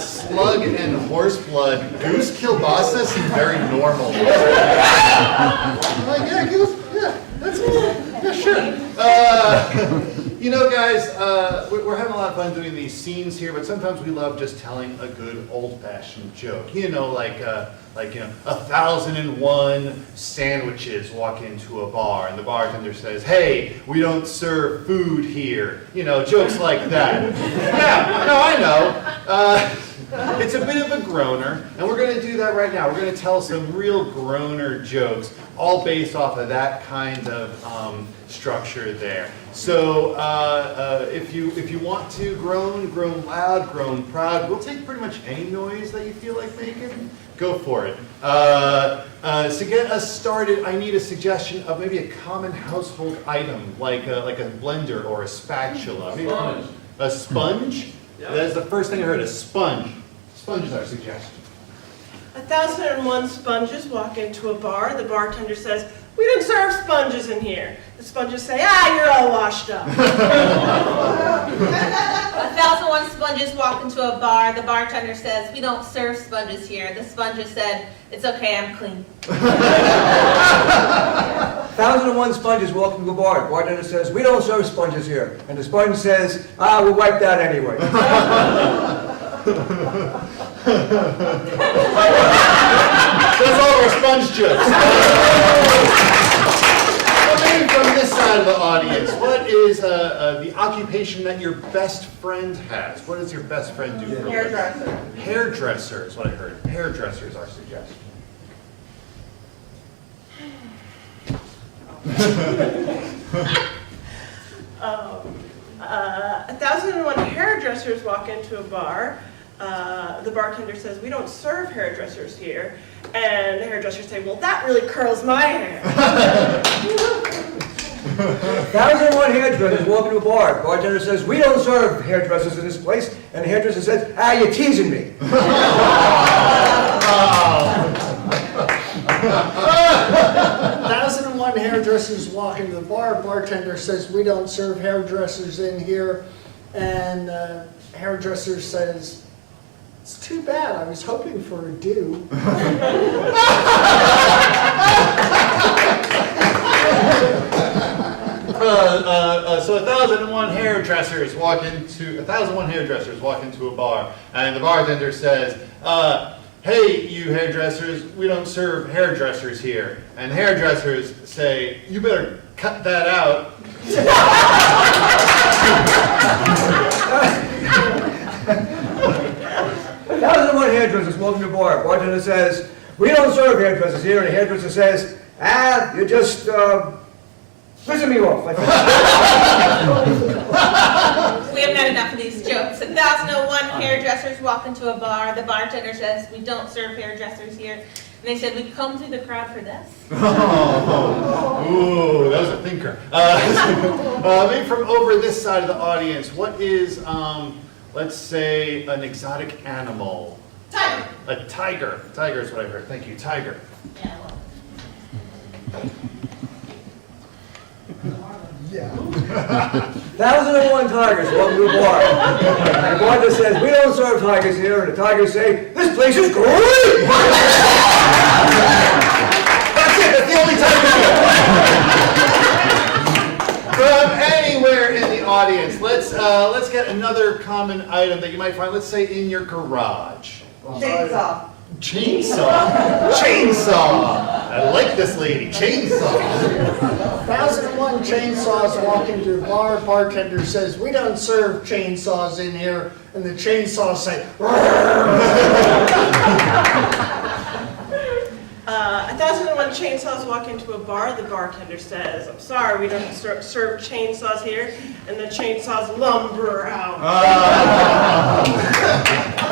slug and horse blood, goose kielbasa seems very normal. Like, yeah, goose, yeah, that's cool. Yeah, sure. You know, guys, we're having a lot of fun doing these scenes here, but sometimes we love just telling a good old-fashioned joke. You know, like 1,001 sandwiches walk into a bar, and the bartender says, "Hey, we don't serve food here." You know, jokes like that. Yeah, no, I know. It's a bit of a groaner, and we're going to do that right now. We're going to tell some real groaner jokes, all based off of that kind of structure there. So if you want to groan loud, groan proud, we'll take pretty much any noise that you feel like making. Go for it. To get us started, I need a suggestion of maybe a common household item, like a blender or a spatula. Sponge. A sponge? Yeah. That is the first thing I heard, a sponge. Sponge is our suggestion. 1,001 sponges walk into a bar. The bartender says, "We don't serve sponges in here." The sponges say, "Ah, you're all washed up." 1,001 sponges walk into a bar. The bartender says, "We don't serve sponges here." The sponges said, "It's okay, I'm clean." 1,001 sponges walk into a bar. The bartender says, "We don't serve sponges here." And the sponge says, "Ah, we'll wipe that anyway." That's all our sponge jokes. Maybe from this side of the audience, what is the occupation that your best friend has? What does your best friend do for a living? Hairdresser. Hairdresser is what I heard. Hairdresser is our suggestion. 1,001 hairdressers walk into a bar. The bartender says, "We don't serve hairdressers here." And the hairdressers say, "Well, that really curls my hair." 1,001 hairdressers walk into a bar. The bartender says, "We don't serve hairdressers in this place." And the hairdresser says, "Ah, you're teasing me." 1,001 hairdressers walk into the bar. Bartender says, "We don't serve hairdressers in here." And hairdresser says, "It's too bad. I was hoping for a do." So 1,001 hairdressers walk into a bar, and the bartender says, "Hey, you hairdressers, we don't serve hairdressers here." And hairdressers say, "You better cut that out." 1,001 hairdressers walk into a bar. Bartender says, "We don't serve hairdressers here." And the hairdresser says, "Ah, you're just pissing me off." We haven't had enough of these jokes. 1,001 hairdressers walk into a bar. The bartender says, "We don't serve hairdressers here." And they said, "We've come through the crowd for this." Oh, ooh, that was a thinker. Maybe from over this side of the audience, what is, let's say, an exotic animal? Tiger. A tiger. Tiger is what I heard. Thank you, tiger. Yeah, well. Yeah. 1,001 tigers walk into a bar. And the bartender says, "We don't serve tigers here." And the tigers say, "This place is great!" That's it. That's the only tiger joke. From anywhere in the audience, let's get another common item that you might find. Let's say in your garage. Chainsaw. Chainsaw. Chainsaw. I like this lady. Chainsaw. 1,001 chainsaws walk into a bar. Bartender says, "We don't serve chainsaws in here." And the chainsaws say, 1,001 chainsaws walk into a bar. The bartender says, "I'm sorry, we don't serve chainsaws here." And the chainsaws lumber out.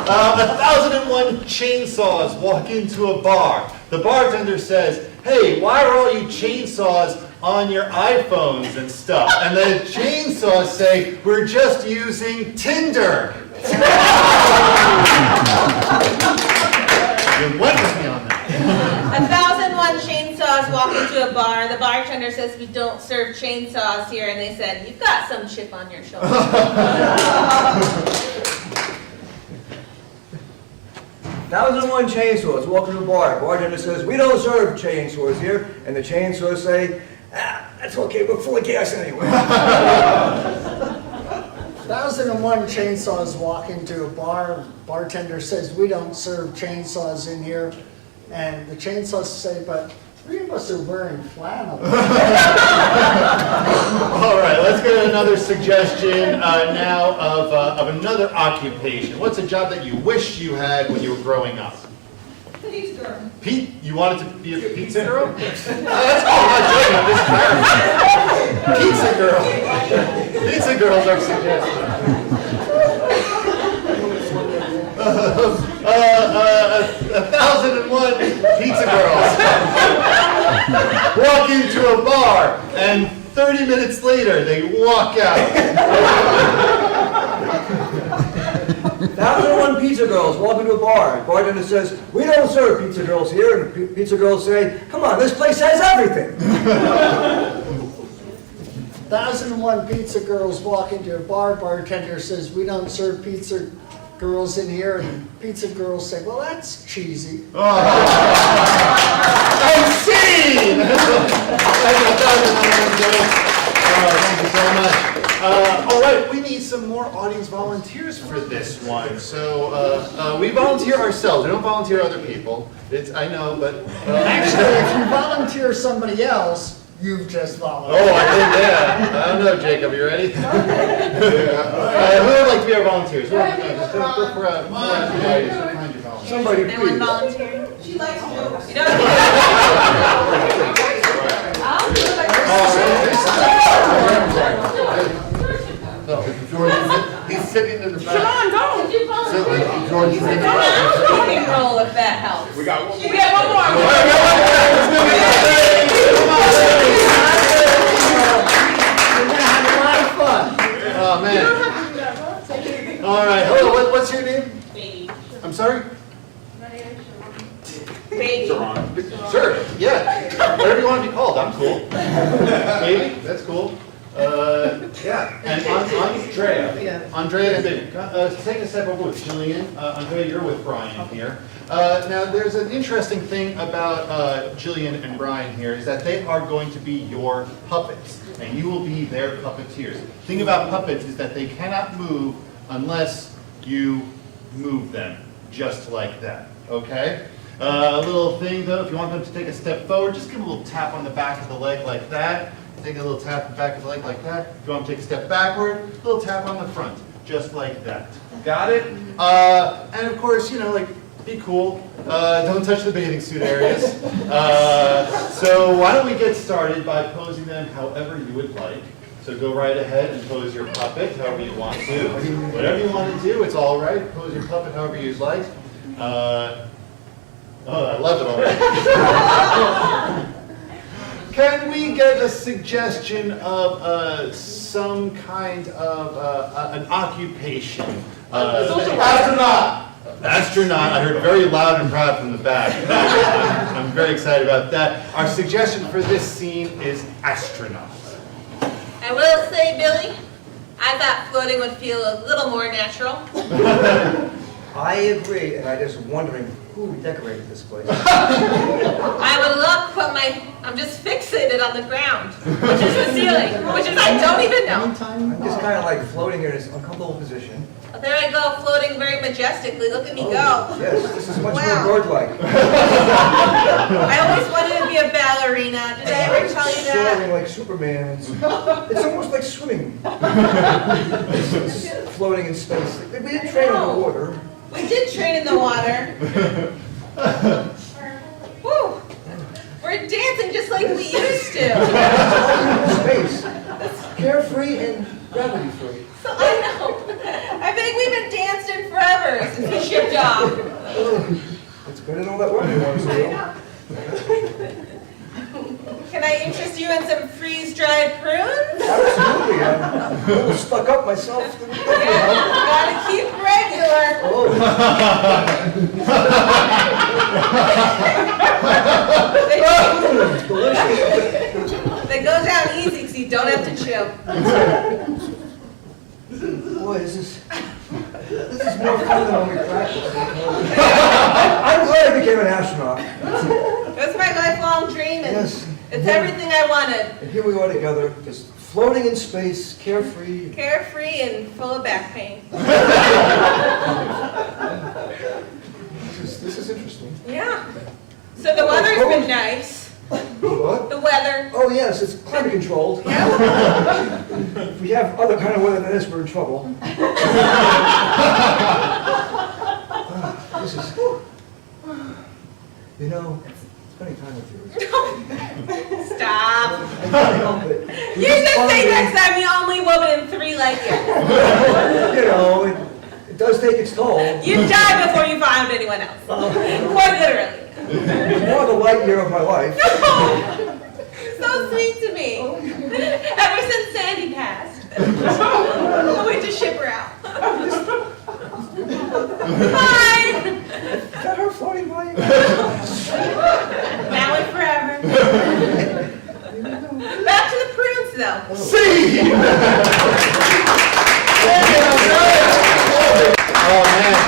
1,001 chainsaws walk into a bar. The bartender says, "Hey, why are all you chainsaws on your iPhones and stuff?" And the chainsaws say, "We're just using Tinder." You went with me on that. 1,001 chainsaws walk into a bar. The bartender says, "We don't serve chainsaws here." And they said, "You've got some chip on your shoulder." 1,001 chainsaws walk into a bar. Bartender says, we don't serve chainsaws here. And the chainsaws say, that's okay, we're full of gas anyway. 1,001 chainsaws walk into a bar. Bartender says, we don't serve chainsaws in here. And the chainsaws say, but 3 of us are wearing flannel. All right, let's get another suggestion now of another occupation. What's a job that you wish you had when you were growing up? Pizza girl. Pete, you wanted to be a pizza girl? That's cool, I'm not joking, I'm just Pizza girl. Pizza girl's our suggestion. 1,001 pizza girls walk into a bar, and 30 minutes later, they walk out. 1,001 pizza girls walk into a bar. Bartender says, we don't serve pizza girls here. And the pizza girls say, come on, this place has everything. 1,001 pizza girls walk into a bar. Bartender says, we don't serve pizza girls in here. And pizza girls say, well, that's cheesy. And scene! Thank you so much. All right, we need some more audience volunteers for this one. So we volunteer ourselves. We don't volunteer other people. I know, but Actually, if you volunteer somebody else, you've just volunteered. oh, I did that. I don't know, Jacob. You ready? Who would like to be our volunteers? Just go for a Somebody No one please. volunteering? She likes jokes. You He's sitting in the back. Come on, go. George, can roll if that helps. we got one more. We have one more. We're gonna have a lot of fun. Oh, man. All right. Hello, what's your name? Baby. I'm sorry? Baby. Sure, yeah. Whatever you want to be called, I'm cool. Maybe, that's cool. Yeah, and Andrea. Andrea and Baby. Take a step over with Jillian. Andrea, you're with Brian here. Now, there's an interesting thing about Jillian and Brian here is that they are going to be your puppets, and you will be their puppeteers. The thing about puppets is that they cannot move unless you move them, just like that, okay? A little thing though, if you want them to take a step forward, just give them a little tap on the back of the leg like that. Take a little tap on the back of the leg like that. If you want them to take a step backward, a little tap on the front, just like that. Got it? And of course, you know, like, be cool. Don't touch the bathing suit areas. So why don't we get started by posing them however you would like. So go right ahead and pose your puppet however you want to. Whatever you want to do, it's all right. Pose your puppet however you'd like. Oh, I love it already. Can we get a suggestion of some kind of an occupation? Astronaut! Astronaut, I heard very loud and proud from the back. I'm very excited about that. Our suggestion for this scene is astronaut. I will say, Billy, I thought floating would feel a little more natural. I agree, and I'm just wondering who decorated this place. I would look, but I'm just fixated on the ground, which is the ceiling, which is I don't even know. I'm just kind of like floating here in this uncomfortable position. There I go, floating very majestically. Look at me go. Yes, this is much Wow. more bird-like. I always wanted to be a ballerina. Did I ever tell you that? Soaring like Superman. It's almost like swimming. It's floating in space. We didn't train on the water. We did train in the water. Woo! We're dancing just like we used to. Space. Carefree and gravity-free. So I know. I think we've been dancing forever since we shipped off. It's better than all that work you want to do. Can I interest you in some freeze-dried prunes? Absolutely. I'm a little stuck up myself. Yeah, gotta keep regular. Oh. They go down easy so you don't have to chew. Boy, this is This is more fun than when we practiced. I'm glad I became an astronaut. That's my lifelong dream, and Yes. it's everything I wanted. And here we are together, just floating in space, carefree. Carefree and full of back pain. This is interesting. Yeah. So the weather's been nice. What? The weather. Oh, yes, it's climate controlled. Yeah. If we have other kind of weather than this, we're in trouble. This is, you know, spending time with you is, Stop. I can't help it. You should say next time the only woman in 3 light years. You know, it does take its toll. You die before you find anyone else. Quite literally. More the light year of my life. So sweet to me. Ever since Sandy passed. I wait to ship her out. Bye. Is that her floating by you? Now and forever. Back to the prunes, though. See! Oh, man.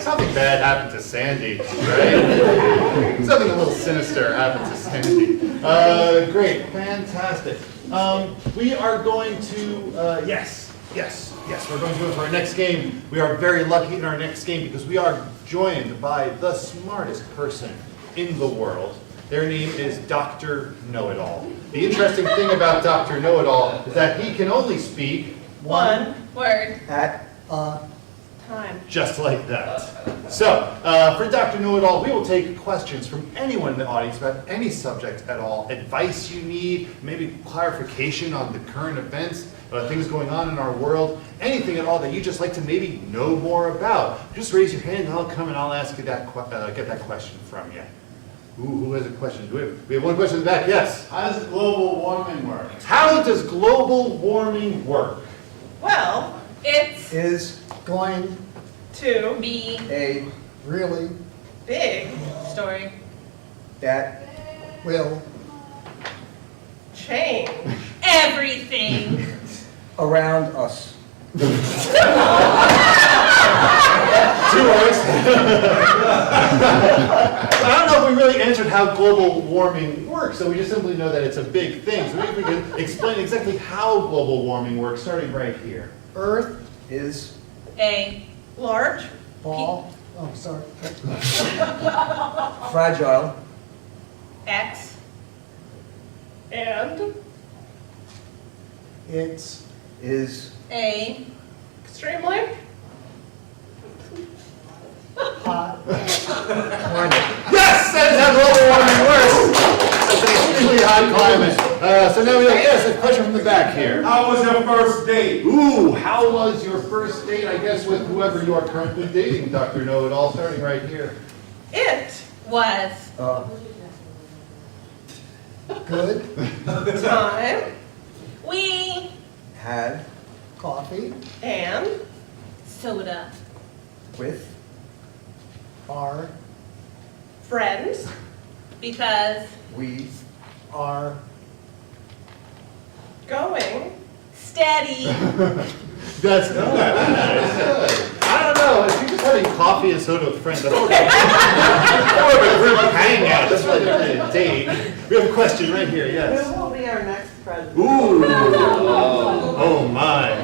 Something bad happened to Sandy, right? Something a little sinister happened to Sandy. Great, fantastic. We are going to, yes, we're going to go for our next game. We are very lucky in our next game because we are joined by the smartest person in the world. Their name is Dr. Know-It-All. The interesting thing about Dr. Know-It-All is that he can only speak One Word. At time. just like that. So, for Dr. Know-It-All, we will take questions from anyone in the audience about any subject at all, advice you need, maybe clarification on the current events, things going on in our world, anything at all that you just like to maybe know more about. Just raise your hand and I'll come and I'll ask you that, get that question from you. Ooh, who has a question? We have one question in the back, yes. How does global warming work? How does global warming work? Well, It's is Going to be a really big story. that will change. Everything. around us. 2 words. I don't know if we really answered how global warming works, so we just simply know that it's a big thing. So maybe we can explain exactly how global warming works, starting right here. Earth Is A. Large. ball. Oh, sorry. fragile. X. And It's Is A. extremely hot. climate. Yes, that is how global warming works. It's an extremely hot climate. So now we have, yes, a question from the back here. How was your first date? Ooh, how was your first date, I guess, with whoever you are currently dating, Dr. Know-It-All, starting right here. it Was. Good. time We. Had Coffee. and Soda. with Are friends. Because. we are Going. Steady. That's good. I don't know, if you're just having coffee and soda with friends, that's more of a group hangout. That's really not a date. We have a question right here, yes. Who will be our next president? Ooh. Oh my.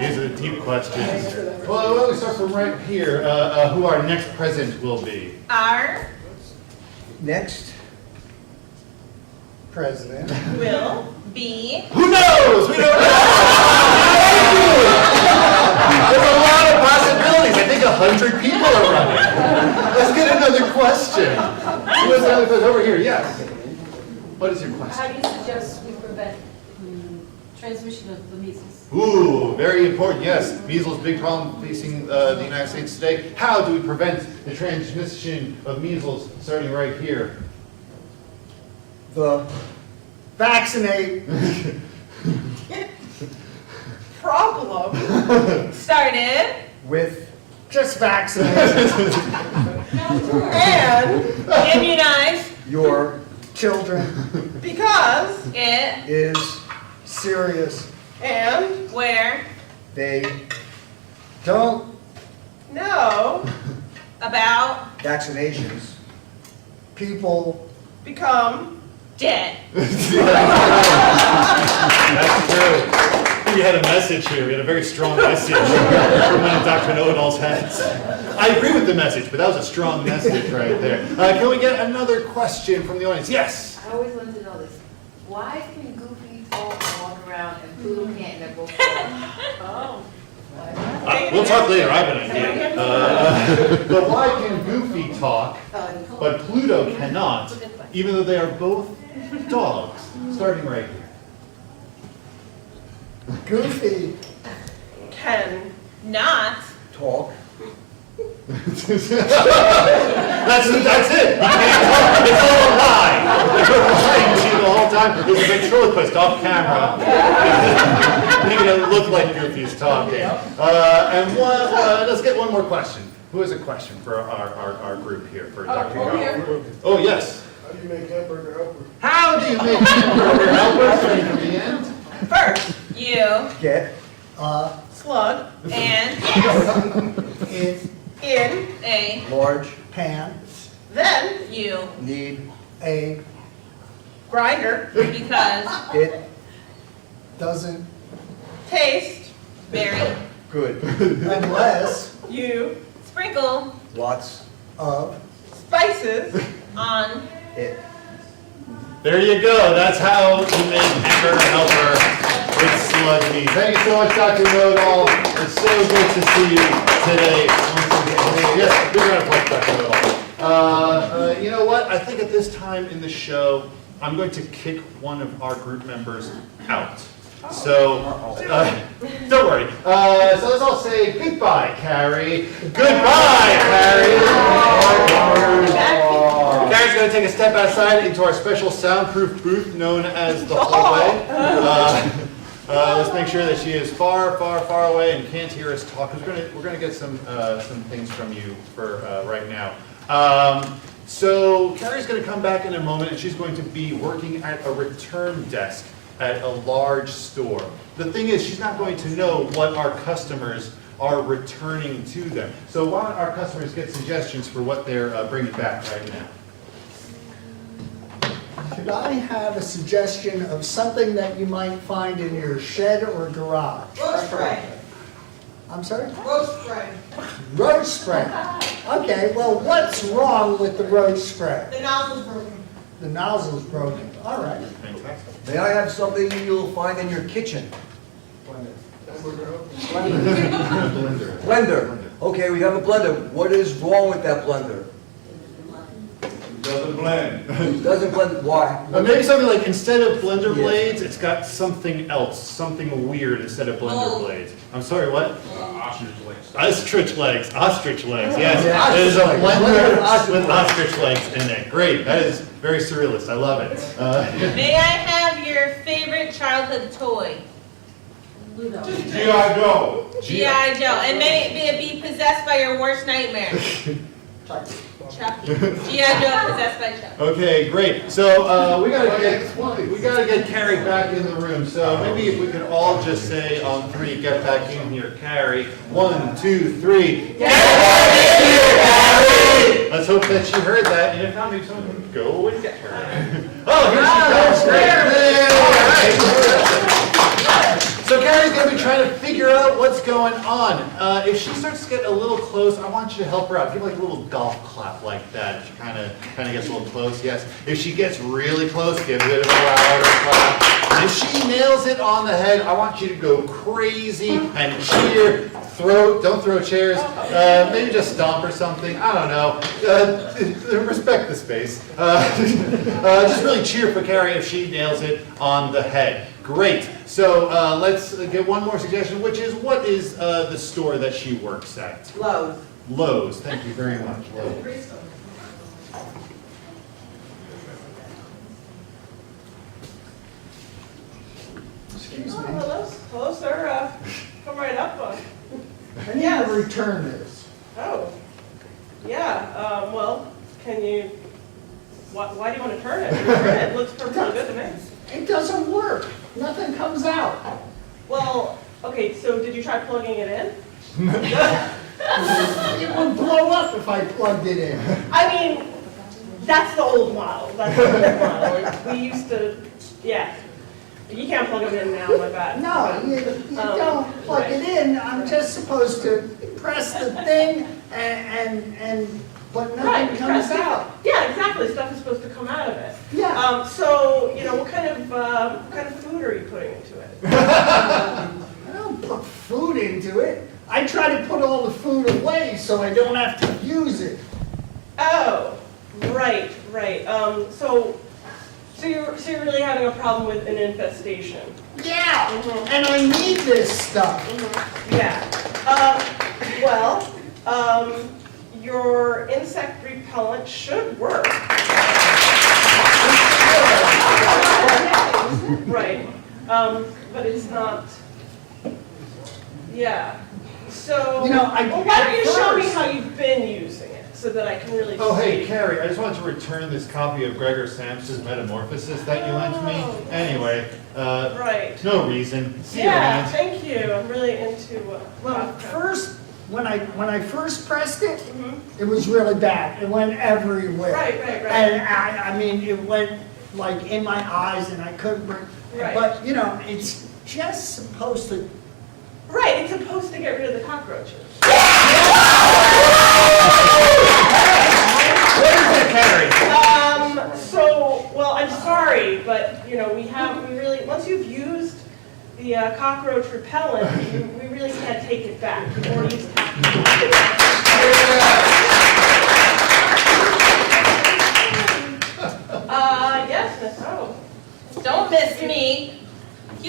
These are deep questions. Well, why don't we start from right here, who our next president will be. Our. next president. Will. Be. Who knows? We don't know. There's a lot of possibilities. I think 100 people are running. Let's get another question. Who is the other person? Over here, yes. What is your How question? do you suggest we prevent transmission of the measles? Ooh, very important, yes. Measles, big problem facing the United States today. How do we prevent the transmission of measles, starting right here? the Vaccinate. Problem. Started. with Just vaccinate. And Immunize. your Children. because. It. is Serious. And Where. they don't know about Vaccinations. people become dead. That's true. We had a message here. We had a very strong message from one of Dr. Know-it-all's heads. I agree with the message, but that was a strong message right there. Can we get another question from the audience? Yes. I always wanted to know this. Why can Goofy talk and walk around and Pluto can't and they're both oh. We'll talk later. I have an idea. But why can Goofy talk, but Pluto cannot, even though they are both dogs? Starting right here. Goofy Can Not Talk. That's it. You can't talk. It's all a lie. You're lying to you the whole time. It's a ventriloquist off camera. Making it look like Goofy's talking. Let's get one more question. Who has a question for our group here, for Dr. Carl? Oh, yes. How do you make hamburger helper? How do you make hamburger helper? Starting from the end. first you Get. slug and in a Large. pan then you Need. a grinder because It. doesn't taste very Good. unless you sprinkle Lots. of spices on It. There you go. That's how you make hamburger helper with slug meat. Thank you so much, Dr. Know-it-all. It's so good to see you today. Yes, big round of applause, Dr. Know-it-all. You know what? I think at this time in the show, I'm going to kick one of our group members out. So, don't worry. So let's all say goodbye, Carrie. Goodbye, Carrie. Carrie's going to take a step outside into our special soundproof booth known as the hallway. Let's make sure that she is far, far, far away and can't hear us talk. We're going to get some things from you for right now. So Carrie's going to come back in a moment, and she's going to be working at a return desk at a large store. The thing is, she's not going to know what our customers are returning to them. So why don't our customers get suggestions for what they're bringing back right now? Could I have a suggestion of something that you might find in your shed or garage? road spray. I'm sorry? Road spray. Road spray. Okay, well, what's wrong with the road spray? The nozzle's broken. The nozzle's broken. All right. May I have something you'll find in your kitchen? Blender. Okay, we have a blender. What is wrong with that blender? Doesn't blend. It doesn't blend. Why? Maybe something like instead of blender blades, it's got something else, something weird instead of blender blades. I'm sorry, what? Ostrich legs. Ostrich legs. Ostrich legs. Yes, Yeah, there's a ostrich legs. blender with ostrich legs in it. Great. That is very surrealist. I love it. May I have your favorite childhood toy? G.I. Joe. G.I. Joe. And may it be possessed by your worst nightmare? Chucky. G.I. Joe possessed by Chucky. Okay, great. So we gotta get Carrie back in the room. So maybe if we could all just say on 3, get back in here, Carrie. 1, 2, 3. Get back in here, Carrie! Let's hope that she heard that, and if not, maybe someone can go and get her. Oh, here she comes. Great. So Carrie's gonna be trying to figure out what's going on. If she starts to get a little close, I want you to help her out. Give her like a little golf clap like that. If she kind of gets a little close, yes. If she gets really close, give it a louder clap. And if she nails it on the head, I want you to go crazy and cheer. Don't throw chairs. Maybe just stomp or something. I don't know. Respect the space. Just really cheer for Carrie if she nails it on the head. Great. So let's get one more suggestion, which is, what is the store that she works at? Lowe's. Lowe's. Thank you very much. Lowe's. Excuse me. Closer, come right up on. I need to return this. Oh, yeah, well, can you, why do you want to turn it? Return it, looks perfectly good to me. It doesn't work. Nothing comes out. Well, okay, so did you try plugging it in? It would blow up if I plugged it in. I mean, that's the old model. That's the old model. We used to, yeah. You can't plug them in now, my bad. No, you don't plug right. it in. I'm just supposed to press the thing but nothing Right, comes press it. out. Yeah, exactly. Stuff is supposed to come out of it. Yeah. So, you know, what kind of food are you putting into it? I don't put food into it. I try to put all the food away so I don't have to use it. Oh, right. So you're really having a problem with an infestation. Yeah, Mhm. and I need this stuff. Yeah. Your insect repellent should work. Right. But it's not. Yeah. So. You know, well, why don't you show me first- how you've been using it so that I can really. Oh, hey, see. Carrie, I just wanted to return this copy of Gregor Samsa's Metamorphosis that you lent me. Oh. Anyway, Right. no reason. See you Yeah. around. Thank you. I'm really into. Well, first, when I first pressed it, Mhm. it was really bad. It went everywhere. Right. And I mean, it went like in my eyes and I couldn't breathe. Right. But, you know, it's just supposed to. Right. It's supposed to get rid of the cockroaches. What is it, Carrie? Well, I'm sorry, but, you know, we really, once you've used the cockroach repellent, we really can't take it back. You've already used yes, Miss O. Don't miss me.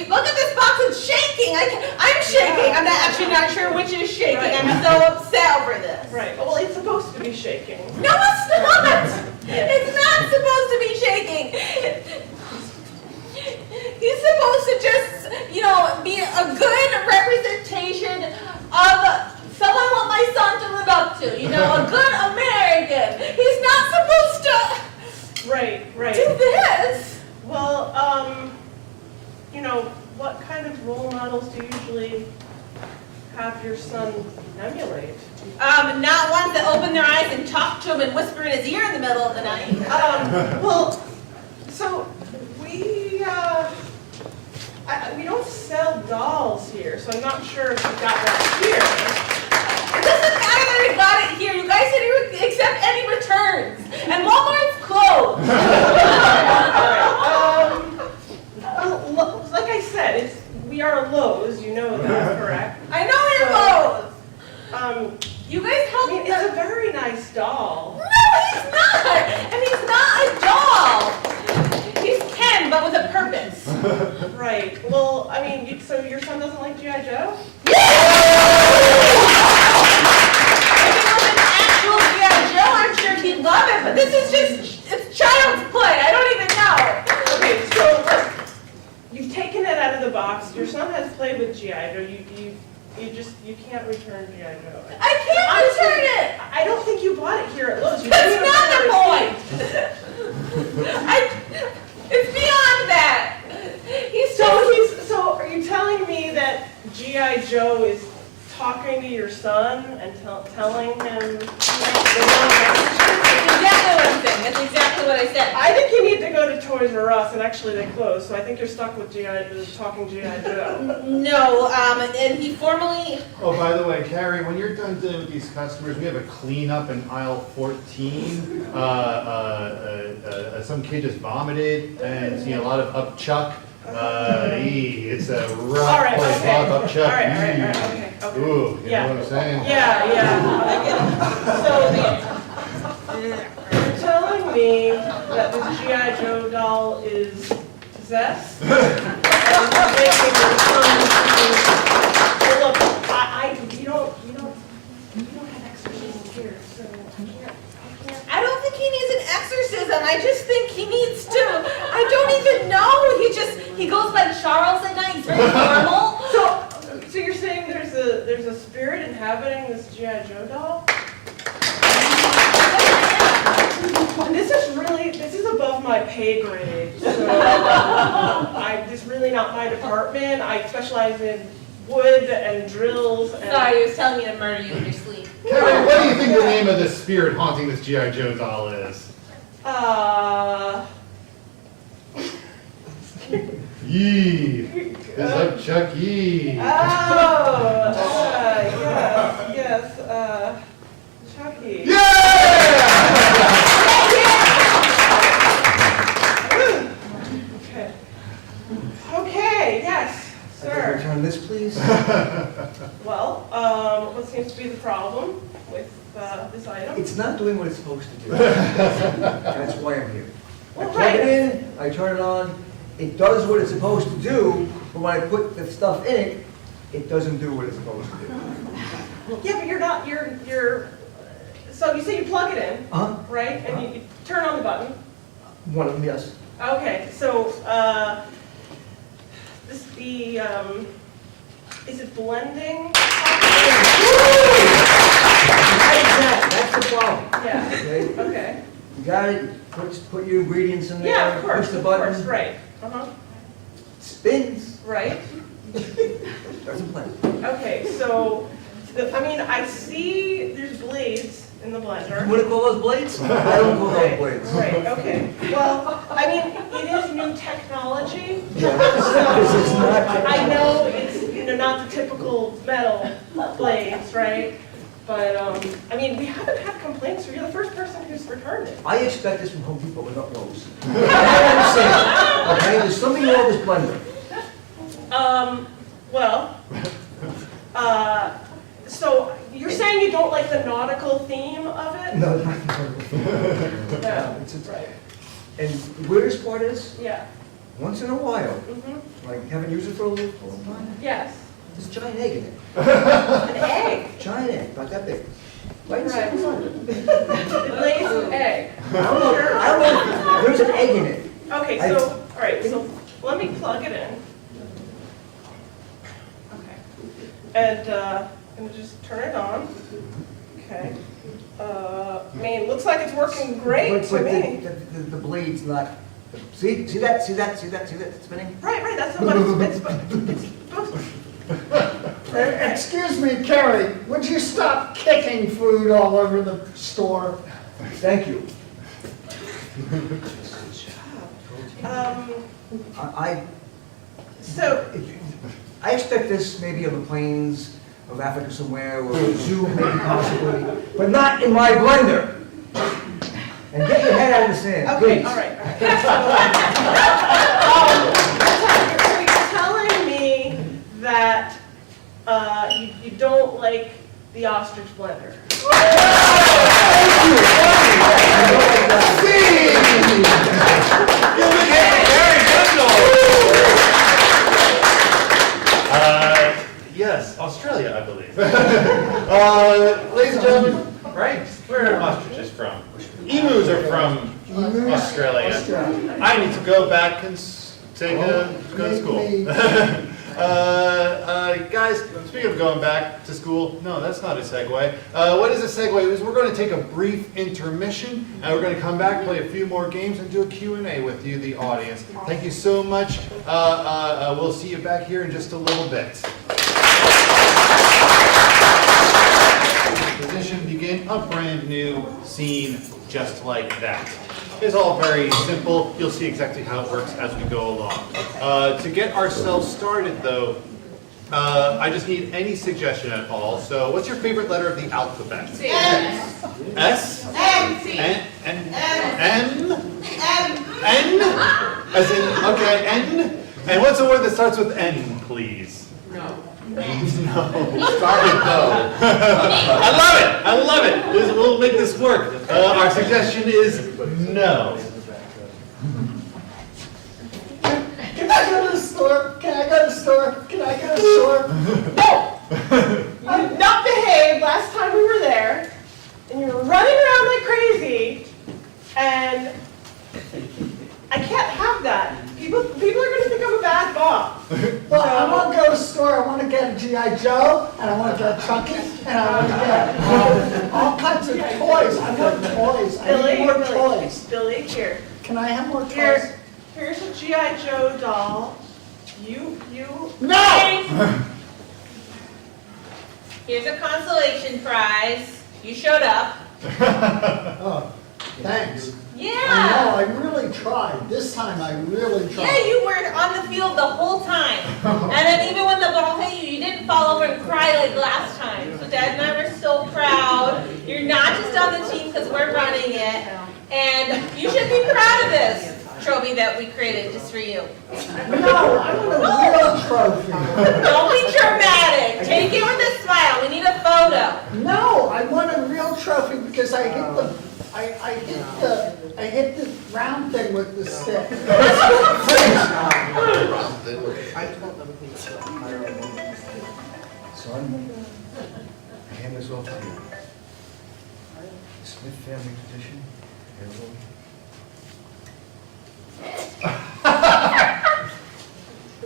Look at this box, it's shaking. I'm shaking. I'm actually not sure which is shaking. Right. I'm so upset over this. Right, well, it's supposed to be shaking. No, it's not. Yes. It's not supposed to be shaking. He's supposed to just, you know, be a good representation of someone I want my son to live up to. You know, a good American. He's not supposed to Right. do this. Well, you know, what kind of role models do you usually have your son emulate? Not ones that open their eyes and talk to him and whisper in his ear in the middle of the night. Well, so we don't sell dolls here, so I'm not sure if you got that here. It doesn't matter that we got it here. You guys said you would accept any returns. And Walmart's closed. Well, like I said, we are Lowe's, you know that, correct? I know you're Lowe's. You guys I help mean, me. it's a very nice doll. No, he's not. And he's not a doll. He's Ken, but with a purpose. Right. Well, I mean, so your son doesn't like G.I. Joe? If it was an actual G.I. Joe, I'm sure he'd love it, but this is just, it's child's play. I don't even know. Okay, so you've taken it out of the box. Your son has played with G.I. Joe. You can't return G.I. Joe. I can't return it. I don't think you bought it here at Lowe's. You That's didn't even not buy the a point. receipt. It's beyond that. So are you telling me that G.I. Joe is talking to your son and telling him the wrong messages? Exactly what I'm saying. That's exactly what I said. I think you need to go to Toys R Us, and actually they closed, so I think you're stuck with talking G.I. Joe. No, and he formally. Oh, by the way, Carrie, when you're done dealing with these customers, we have a cleanup in aisle 14. Some kid just vomited, and a lot of upchuck. It's a rough All right, place. okay. A lot of upchuck. All right, okay. Ooh, you Yeah. know what I'm saying? Yeah. So you're telling me that the G.I. Joe doll is possessed? Well, look, you don't have exorcism here, so I can't. I don't think he needs an exorcism. I just think he needs to. I don't even know. He goes by Charles at night. He's very normal. So you're saying there's a spirit inhabiting this G.I. Joe doll? And this is above my pay grade. So this is really not my department. I specialize in wood and drills and. Sorry, he was telling me to murder you in your sleep. Carrie, what do you think the name of the spirit haunting this G.I. Joe doll is? Yee. Is up Chucky. Oh, yes, Chucky. Okay. Okay, yes, I can sir. return this, please. Well, what seems to be the problem with this item? It's not doing what it's supposed to do. That's why I'm here. I Well, plug it right. in, I turn it on, it does what it's supposed to do, but when I put the stuff in it, it doesn't do what it's supposed to do. Yeah, but so you say you plug it in, Uh-huh. right? And you turn on the button. One of them, yes. Okay, so, is it blending? That's the problem. Yeah, Okay? okay. You got it, put your ingredients in there, Yeah, of course, push the of course, button, right. Uh-huh, spins, right. doesn't play. Okay, so, I see there's blades in the You blender. wanna call those blades? I don't call those Right, blades. right, okay. Well, it is new technology. This is not. I know it's, not the typical metal blades, right? But, we haven't had complaints, so you're the first person who's returned it. I expect this from Home Depot, but not Lowe's. I understand, okay, there's something wrong with this blender. So you're saying you don't like the nautical theme of it? No, it's not the No, It's a- right, And the weirdest part is, yeah, once in a while, mm-hmm, like haven't used it for a long time, yes. there's a giant egg in it. An egg, Giant egg, about that big. Right Right. inside it. it lays an egg. I don't know, there's an egg in it. Okay, so, all right, so let me plug it in. Okay. And, I'm gonna just turn it on. Okay. Looks like it's working great to But me. the blade's not, see that spinning? Right, that's what it's supposed to. Excuse me, Carrie, would you stop kicking food all over the store? Thank you. I So, expect this maybe on the plains of Africa somewhere, or a zoo maybe possibly, but not in my blender. And get your head out of the sand, okay, please. all right. So you're telling me that you don't like the ostrich blender? Yes, Australia, I believe. Ladies and gentlemen, right? Where are ostriches from? Emus are from Australia. I need to go back and go to school. Guys, speaking of going back to school, no, that's not a segue. What is a segue is we're going to take a brief intermission, and we're going to come back, play a few more games, and do a Q&A with you, the audience. Thank you so much. We'll see you back here in just a little bit. Position, begin a brand new scene just like that. It's all very simple. You'll see exactly how it works as we go along. To get ourselves started though, I just need any suggestion at all. So what's your favorite letter of the alphabet? S? N? N? As in, okay, N? And what's a word that starts with N, please? No. Start with no. I love it. We'll make this work. Our suggestion is no. Can I go to the store? Can I go to the store? Can I go to the store? No! You not behaved last time we were there, and you were running around like crazy, and I can't have that. People are going to think I'm a bad mom. Well, I want to go to the store. I want to get a G.I. Joe, and I want to get Chucky, and I want to get all kinds of toys. I want toys. I need more toys. Billy, here. Can I have more toys? Here's a G.I. Joe doll. You. No! Here's a consolation prize. You showed up. Oh, thanks. Yeah. I know, I really tried. This time I really tried. Yeah, you were on the field the whole time. And then even when the ball hit you, you didn't fall over and cry like last time. So Dad and I were so proud. You're not just on the team because we're running it. And you should be proud of this trophy that we created just for you. No, I want a real trophy. Don't be dramatic. Take it with a smile. We need a photo. No, I want a real trophy because I hit the round thing with the stick. Son, I hand this off to you. Smith family tradition, heirloom.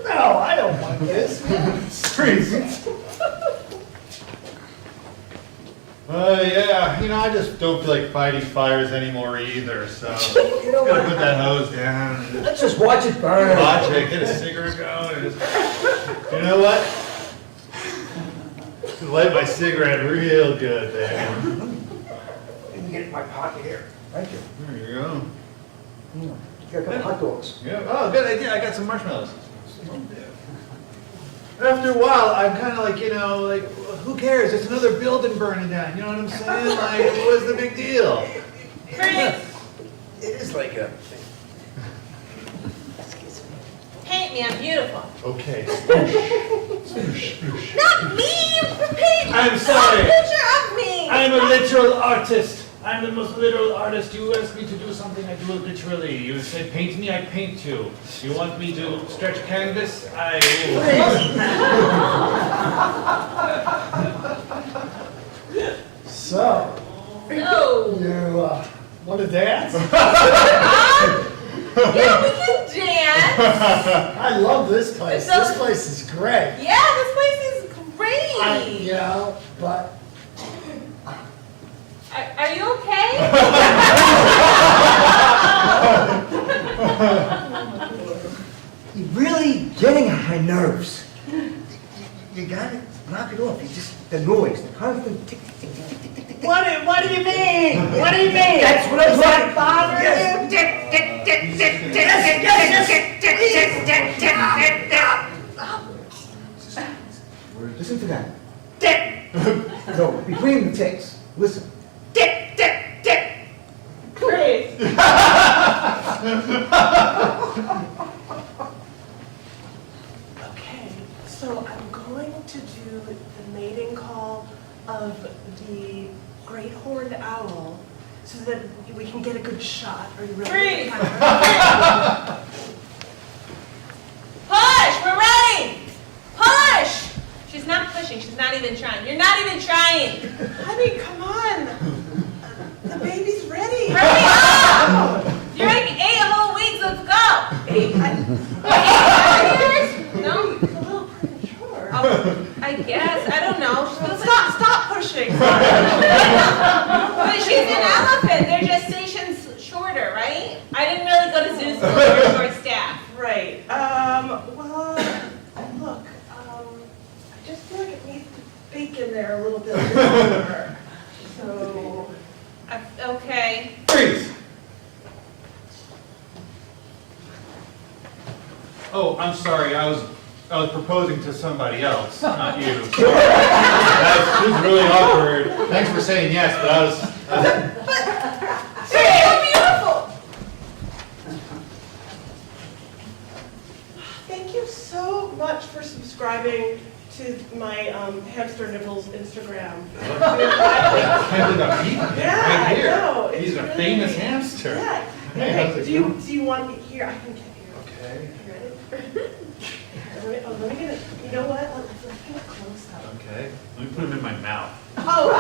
No, I don't want this. Yeah, I just don't feel like fighting fires anymore either, so You know gotta what? put that hose down and Let's just watch it burn. watch it, get a cigarette going, and just, you know what? Light my cigarette real good there. Let me get it in my pocket here. Thank you. There you go. You got a couple hot dogs. Yeah. Oh, good idea. I got some marshmallows. After a while, I'm kind of like, who cares? It's another building burning down. You know what I'm saying? Like, what's the big deal? Freeze. It is like a... Paint me. I'm beautiful. Okay. Not me. Paint. I'm sorry. A picture of me. I'm a literal artist. I'm the most literal artist. You ask me to do something, I do it literally. You say paint me, I paint you. You want me to stretch canvas? I will. So, No. you want to dance? Yeah, we can dance. I love this place. So- This place is great. Yeah, this place is great. But Are you okay? You're really getting on my nerves. You gotta knock it off. You just, the noise, the constant tick, tick, tick, tick, tick, tick, tick. what do you mean? What do you mean? That's what I'm talking bothering Yes. you? Listen to that. No, between the ticks. Listen. Great. Okay, so I'm going to do the mating call of the great horned owl so that we can get a good shot. Are you ready? Freeze. Push. We're ready. Push. She's not pushing. She's not even trying. You're not even trying. Honey, come on. The baby's ready. Hurry up. You're like 8 whole weeks. Let's go. 8. 8 years? No. It's a little premature. Oh, I guess. I don't know. She feels like Stop pushing. But she's an elephant. Their gestation's shorter, right? I didn't really go to zoo school. You're short staff. Right. Well, look, I just feel like it needs to bake in there a little bit longer. So, Okay. Freeze! Oh, I'm sorry. I was proposing to somebody else, not you. That was really awkward. Thanks for saying yes, but I was. You're so beautiful. thank you so much for subscribing to my hamster nibbles Instagram. Yeah, Right here. I know. It's He's a really- famous hamster. Yeah. Hey, how's it do you going? do you want me here? I can get you. Okay. You ready? Let me get it. You know what? Let's get a close up. Okay. Let me put him in my mouth. Oh.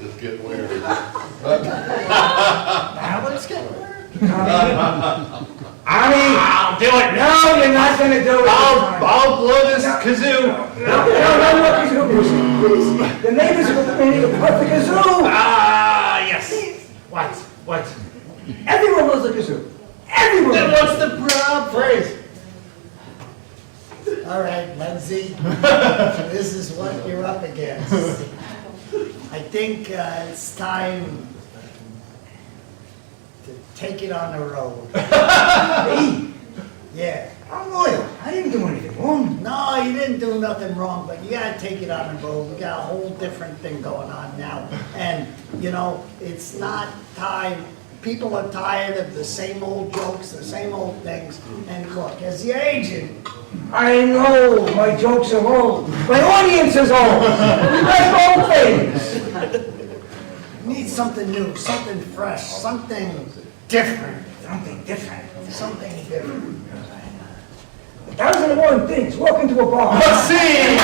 It's getting weird. Now it's getting weird. I'll do it. No, you're not gonna do it. I'll blow this kazoo. No, please. The neighbors are complaining about the kazoo. Ah, yes. What? Everyone loves the kazoo. Everyone. Then what's the problem? Phrase. All right, Lindsay, this is what you're up against. I think it's time to take it on the road. Me? Yeah. I'm loyal. I didn't do anything wrong. No, you didn't do nothing wrong, but you gotta take it on the road. We got a whole different thing going on now. And, you know, it's not time, people are tired of the same old jokes, the same old things. And look, as the agent, I know my jokes are old. My audience is old. We like old things. you need something new, something fresh, something different, Something different. something different. 1,001 things. Walk into a bar. See?